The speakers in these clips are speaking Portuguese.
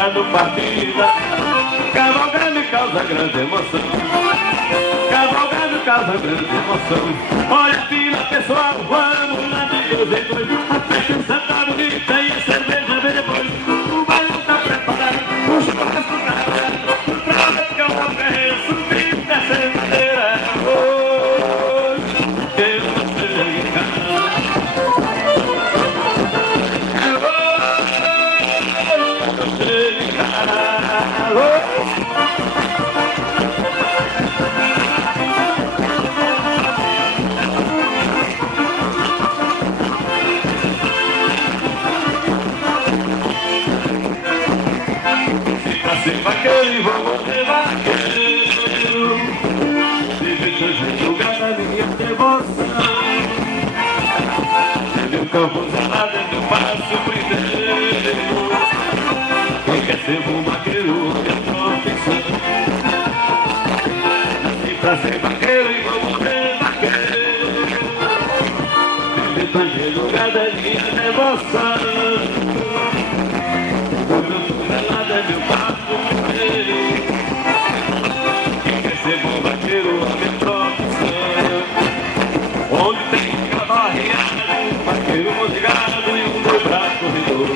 chegando partida. Cavalgando causa grande emoção. Cavalgando causa grande emoção. Olha a fila pessoal, vamos lá de dois em dois. A festa em Santa Bonita e a cerveja vem depois. O bailão tá preparado, o churrasco tá preparado. Pra ver que eu vou correr, subir dessa bandeira. Hoje eu não sei em casa. Se vaqueiro e vou morrer vaqueiro, se deixa julgar na minha devoção. Se meu campo zalado é meu passo primeiro. Quem quer ser bom vaqueiro é profissão. Nasci pra ser vaqueiro e vou morrer vaqueiro. Se deixa julgar na minha devoção. É meu passo primeiro. Quem quer ser bom vaqueiro é minha profissão. Onde tem um cavalo arriado, um vaqueiro modigado e um boi bravo corredor.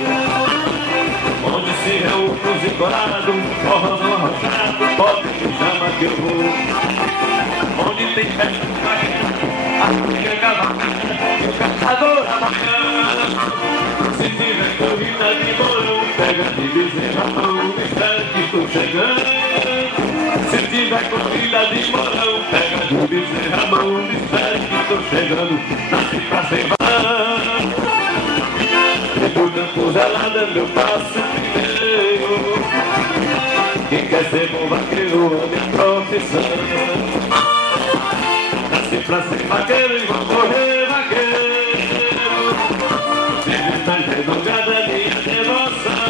Onde se reúne os encorados, forrozão arrojado, pode me chamar que eu vou. Onde tem festa de vaqueiro, a família cavalcada e o caçador abacana. Se tiver corrida de morão, pega de bezerra, mão, espera que estou chegando. Se tiver corrida de morão, pega de bezerra, mão, espera que estou chegando. Nasci pra cevar, do campo gelado é meu passo primeiro. Quem quer ser bom vaqueiro é minha profissão. Nasci pra ser vaqueiro e vou morrer vaqueiro. Está redondada a minha devoção.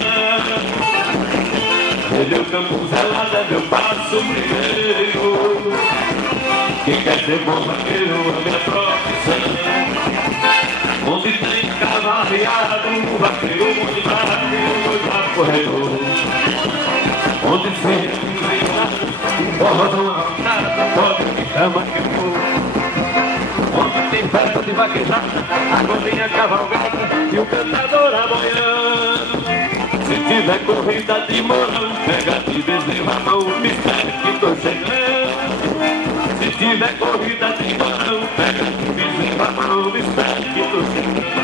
Meu campo zelado é meu passo primeiro. Quem quer ser bom vaqueiro é minha profissão. Onde tem cavalo arriado, um vaqueiro motivado e um boi bravo corredor. Onde se reúne um forrozão arrojado, pode me chamar que eu vou. Onde tem festa de vaquejada, a gordinha cavalgada e o cantador aboiando. Se tiver corrida de morão, pega de bezerra, mão, me espere que tô chegando. Se tiver corrida de morão, pega de bezerra, mão, me espere que tô chegando.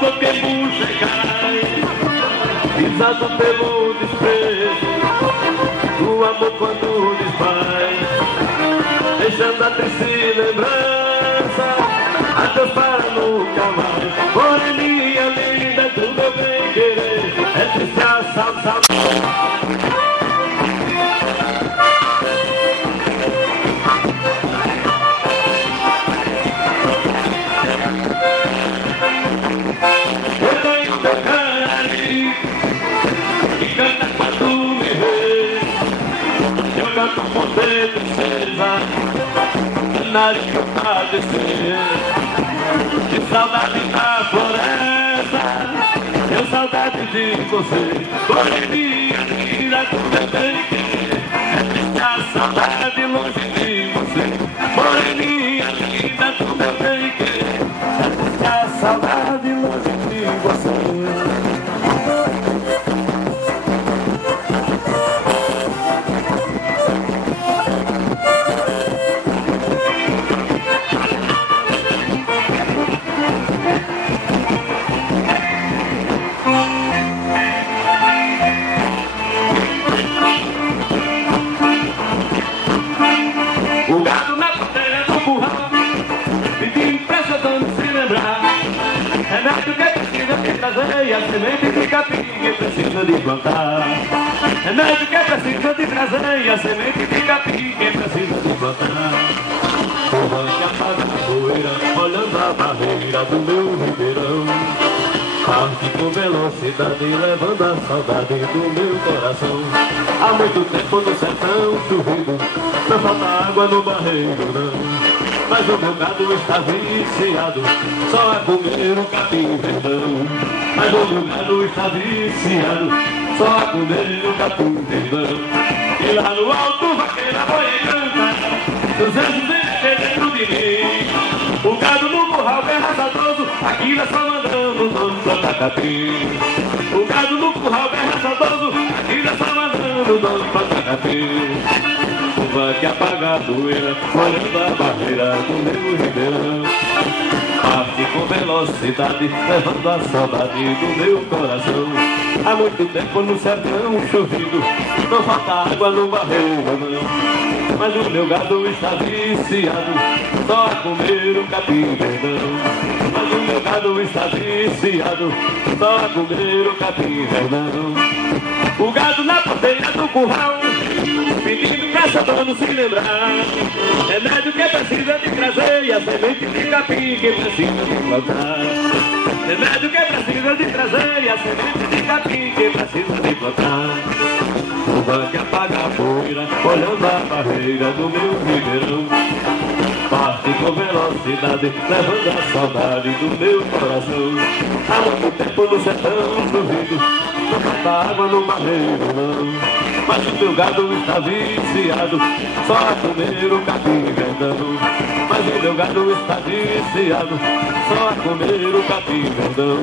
Pokebucha cai, pisado pelo desprezo, o amor quando desfaz, deixando a triste lembrança, adeus para nunca mais. Moreninha linda do meu bem querer, é triste a saudade. Com princesa, nariz que padecer, de saudade da floresta, eu saudade de você, moreninha linda do meu bem querer, é triste a saudade longe de você, moreninha linda do meu bem querer, é triste a saudade longe de você. precisa de plantar. Remédio que precisa de trazer, e a semente de capim que precisa de plantar. Chuva que apaga a poeira, olhando a barreira do meu ribeirão. Parte com velocidade, levando a saudade do meu coração. Há muito tempo no sertão chovido, não falta água no barreiro não. Mas o meu gado está viciado, só a comer o capim verdão. Mas o meu gado está viciado, só a comer o capim verdão. E lá no alto vaqueira boi canta, 200 dentro de mim. O gado no curral bem raçadoso, aqui nós só mandando o dono plantar capim. O gado no curral bem raçadoso, aqui nós só mandando o dono plantar capim. Chuva que apaga a poeira, olhando a barreira do meu ribeirão. Parte com velocidade, levando a saudade do meu coração. Há muito tempo no sertão chovido, não falta água no barreiro não. Mas o meu gado está viciado, só a comer o capim verdão. Mas o meu gado está viciado, só a comer o capim verdão. O gado na porteira do curral, pedindo pra seu dono se lembrar. Remédio que precisa de trazer, e a semente de capim que precisa de plantar. Remédio que precisa de trazer, e a semente de capim que precisa de plantar. Chuva que apaga a poeira, olhando a barreira do meu ribeirão. Parte com velocidade, levando a saudade do meu coração. Há muito tempo no sertão chovido, não falta água no barreiro não. Mas o meu gado está viciado, só a comer o capim verdão. Mas o meu gado está viciado, só a comer o capim verdão.